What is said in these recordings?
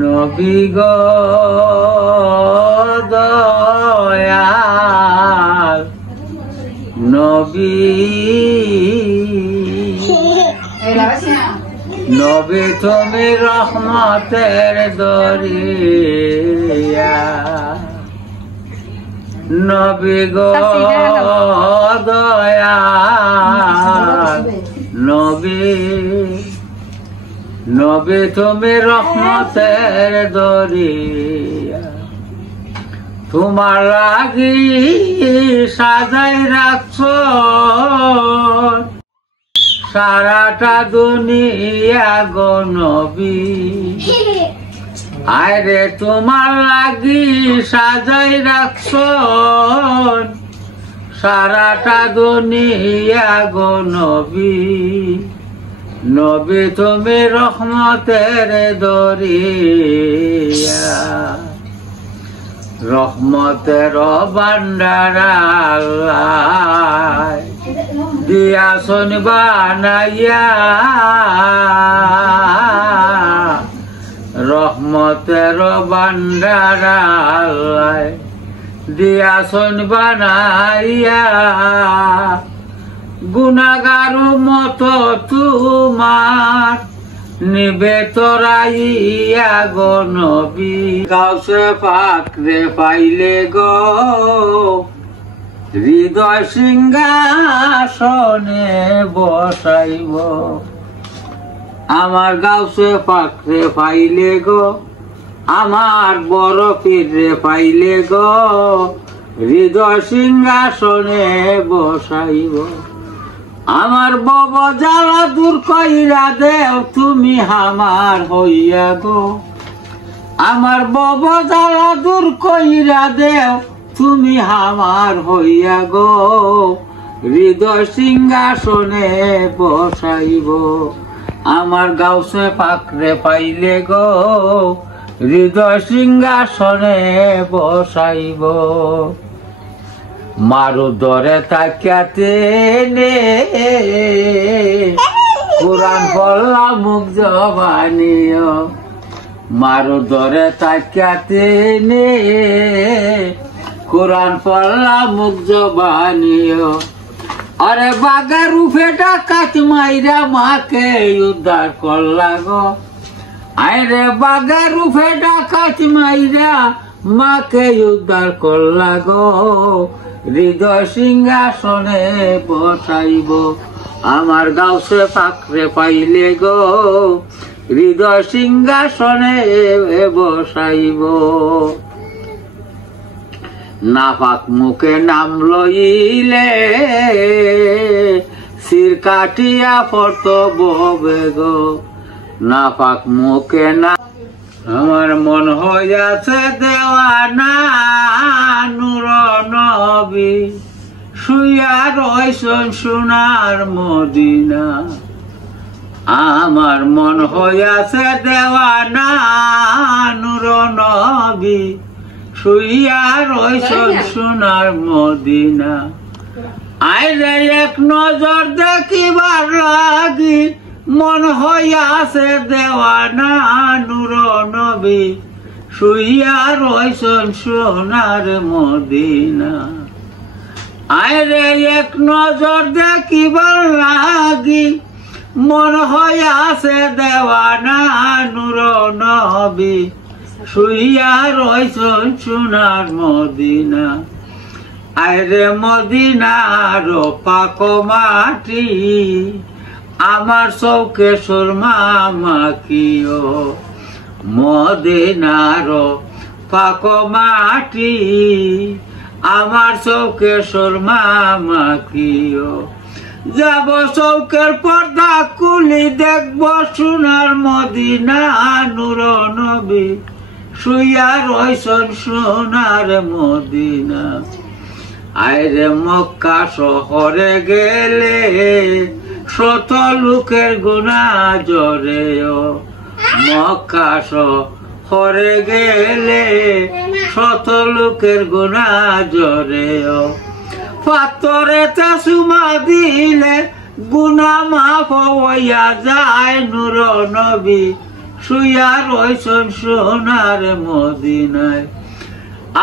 নবী গো দয়াল নবী নবী তুমি রহমতের দরিয়া নবী গো দয়াল নবী নবী তুমি রহমতের দরিয়া তোমার লাগি সাজাই রাখছো সারাটা দুনিয়া গো নবী আরে তোমার লাগি সাজাই রাখছো সারাটা দুনিয়া গো নবী নবী তুমি রহমতের দরিয়া রহমতের ভান্ডার আল্লাহ দিয়াছেন বানাইয়া রহমতের ভান্ডার আল্লাহ দিয়াছেন বানাইয়া গুনাহগারু মতো তোমার নিবে তোরাইয়া গো নবী গাউসে পাক রে পাইলে গো হৃদয় সিংহাসনে বসাইব আমার গাউসে পাক রে পাইলে গো আমার বড় পীর রে পাইলে গো হৃদয় সিংহাসনে বসাইব আমার বব জ্বালা দূর কইরা দেও তুমি আমার হইয়া গো আমার বব জ্বালা দূর কইরা দেও তুমি আমার হইয়া গো হৃদয় সিংহাসনে বসাইব আমার গাউসে পাকরে পাইলে গো হৃদয় সিংহাসনে বসাইব মারু দরে তাকিয়াতে নে কোরআন পড়লা মুখ জবানিও মারু দরে তাকিয়াতে নে কোরআন পড়লা মুখ জবানিও আরে বাগার রূপে ডাকাত মাইরা মাকে উদ্ধার করলা গো আরে বাগার রূপে ডাকাত মাইরা মাকে উদ্ধার করলা গো হৃদয় সিংহাসনে বসাইব আমার গাউসে পাকরে পাইলে গো হৃদয় সিংহাসনে বসাইব না পাক মুখে নাম লইলে শির কাটিয়া পড়ত ববে গো না পাক মুখে না আমার মন হইয়াছে দেওয়ানা নূর নবী শুইয়া রইছেন সোনার মদিনা আমার মন হইয়াছে দেওয়ানা নূর নবী শুইয়া রইছেন সোনার মদিনা আইরে এক নজর দেখিবার লাগি মন হইয়াছে দেওয়ানা নূর নবী শুইয়া রইছেন সোনার মদিনা আইরে এক নজর দেখিবার লাগি মন হইয়াছে দেওয়ানা নূর নবী শুইয়া রইছেন সোনার মদিনা আইরে মদিনার পাক মাটি আমার চৌকে সুরমা মাখিও মদিনার পাক মাটি আমার চৌকে সুরমা মাখিও যাব চৌকের পর্দা খুলি দেখব সোনার মদিনা নূর নবী শুইয়া রইছেন সোনার মদিনা আইরে মক্কা শহরে গেলে শত লোকের গুনাহ জড়েও মক্কা শহরে গেলে শত লোকের গুনাহ জড়েও পাথরেতে চুমা দিলে গুনাহ মাফ হইয়া যায় নূর নবী শুইয়া রইছেন সোনার মদিনায়।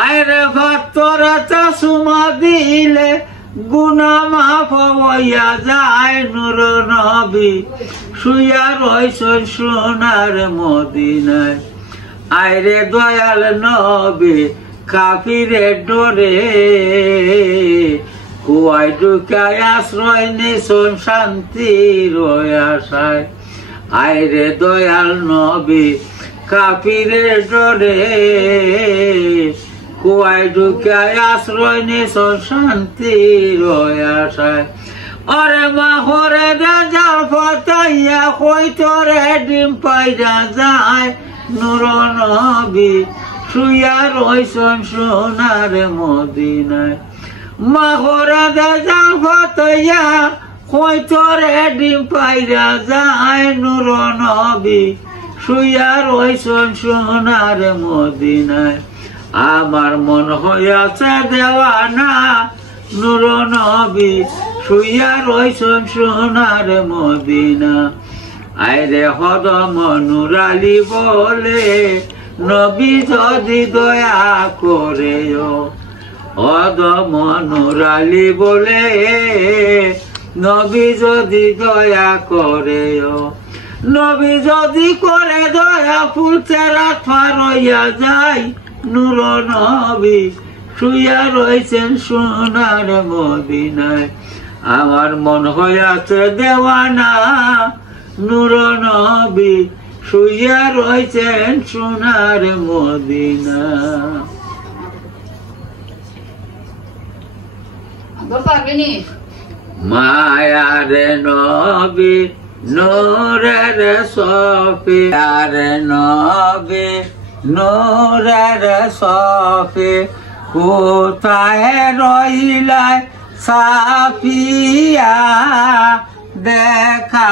আয়রে ভাতরে চুমা দিলে গুনাহ মাফ হইয়া যায়, নূর নবী শুইয়া রইছেন সোনার মদিনায়। আয়রে দয়াল নবী কাফিরে ডরে, কুয়ায় ঢুকায় আশ্রয় নিছন শান্তির আশায়। আয়রে দয়াল নবী কাফিরে ডরে, কুয়ায় ঢুকায় আশ্রয় নিছন শান্তির আশায়। ওরে মা হরে রাজার ফতাইয়া কইতরে ডিম পাইরা যায়, নূর নবী শুইয়া রইছেন সোনার মদিনায়। মা হরে রাজার ফতাইয়া কইতরে ডিম পাইরা যায়, নূর নবী শুইয়া রইছেন সোনার মদিনায়। আমার মন হইয়াছে দেওয়ানা, নূর নবী শুইয়া রইছেন সোনার মদিনা। আইরে হদম নুরালি বলে, নবী যদি দয়া করে, হদম নুরালি বলে, নবী যদি দয়া করে, নবী যদি করে দয়া ফুলতে রাত পার হইয়া যায়, নূর নবী শুইয়া রইছেন সোনার মদিনায়। আমার মন হইয়াছে দেওয়ানা, নূর নবী শুইয়া রইছেন সোনার মদিনা। মায়ারে নবী নূরের সফি, আরে নবী নূরের সফি, কোথায় রইলায় সাফিয়া, দেখা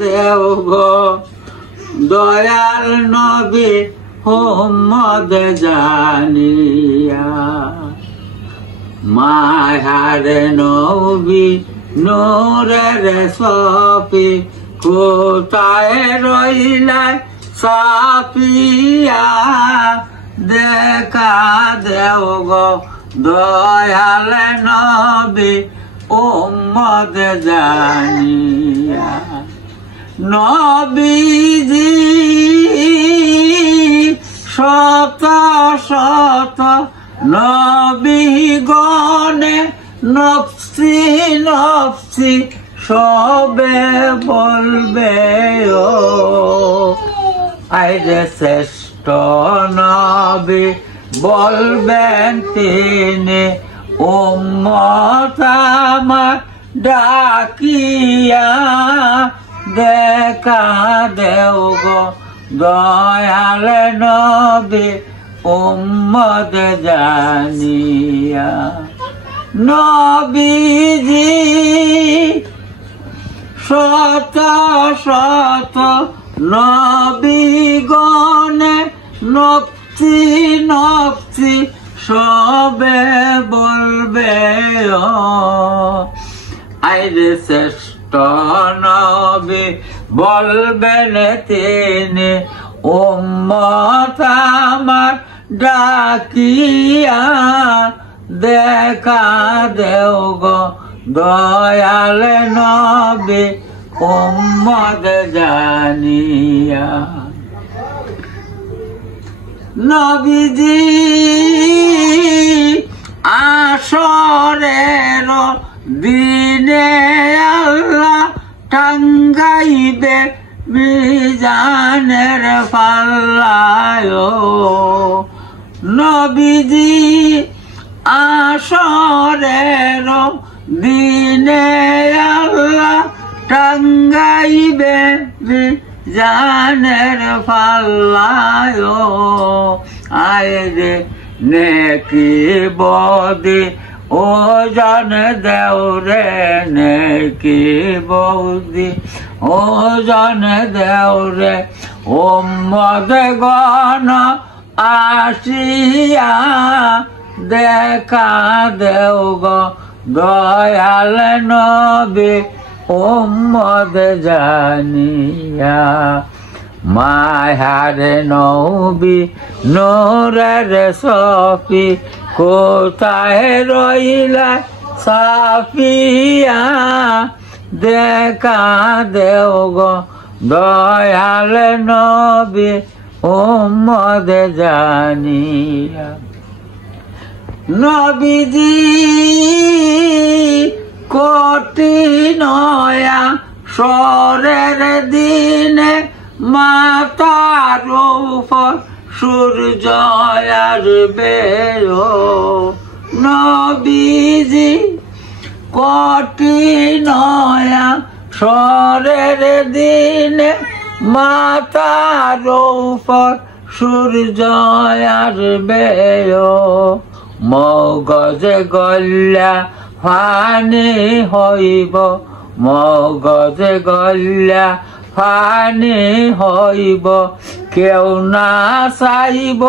দেও গো দয়াল নবী মোহাম্মদ জানিয়া। মায়ার নবী নূরের সফি, কোথায় রইলায় সাফিয়া, দেখা দেও গো দয়াল নবী মোহাম্মদ জানিয়া। নবীজি শত শত নবী গণে নফসি নফসি সবে বলবে, ও আইরে শ্রেষ্ঠ নবী বলবেন তিনি, উম্মত আমার ডাকিয়া, দেখা দেও গো দয়াল নবী উম্মত জানিয়া। নবীজি শত শত নবী গণে নফসি নফসি সবে বলবে, আইরে শ্রেষ্ঠ নবী বলবেন তিনি, উম্মত আমার ডাকিয়া, দেখা দেও গো দয়াল নবী উম্মত জানিয়া। নবীজি আসরের দিনে আল্লাহ টাঙ্গাইবে মিজানের পাল্লায়, নবীজি আসরের দিনে আল্লাহ টাঙ্গাইবে মিজানের পাল্লায়। আইরে নেকি বদি ও জান দেও রে, নেকি বৌদি ও জান দেও রে, উম্মত গণ আসিয়া, দেখা দেও গো দয়াল নবী উম্মত জানিয়া। মায়ারে নবী নূরের সফি কোথায় রইলা সাফিয়া দেখা দেও গো দয়াল নবী উম্মত জানিয়া নবীজি কঠিনয়া সরের দিনে মাতার উপর সূর্য আসবে নবীজি কঠিনয়া সরের দিনে মাতার উপর সূর্য আসবে মগজে গল্লা ফানি হইব মগজে গল্লা ফানি হইব কেউ না চাইব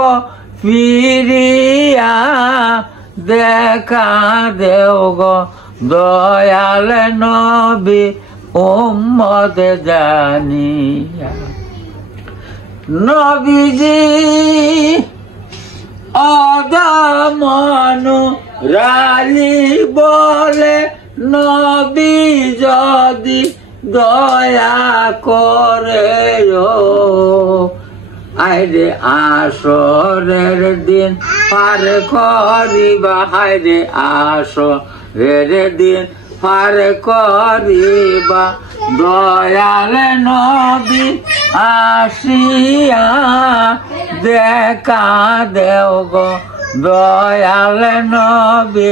ফিরিয়া দেখা দেও গো দয়াল নবী উম্মত জানিয়া নবীজি অদমনু রালি বলে নবী যদি দয়া করে আইরে আসরের দিন পার করিবা হাইরে আসরের দিন পার করিবা দয়াল নবী আসিয়া দেখা দেও গো দয়াল নবী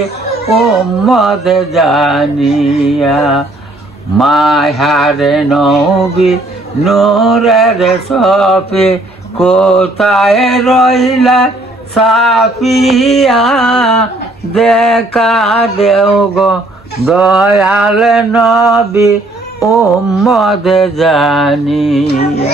উম্মত জানিয়া মায়ারে নবী নূরের সফি কোথায় রইলা সাফিয়া দেখা দেও গো দয়াল নবী উম্মত জানিয়া।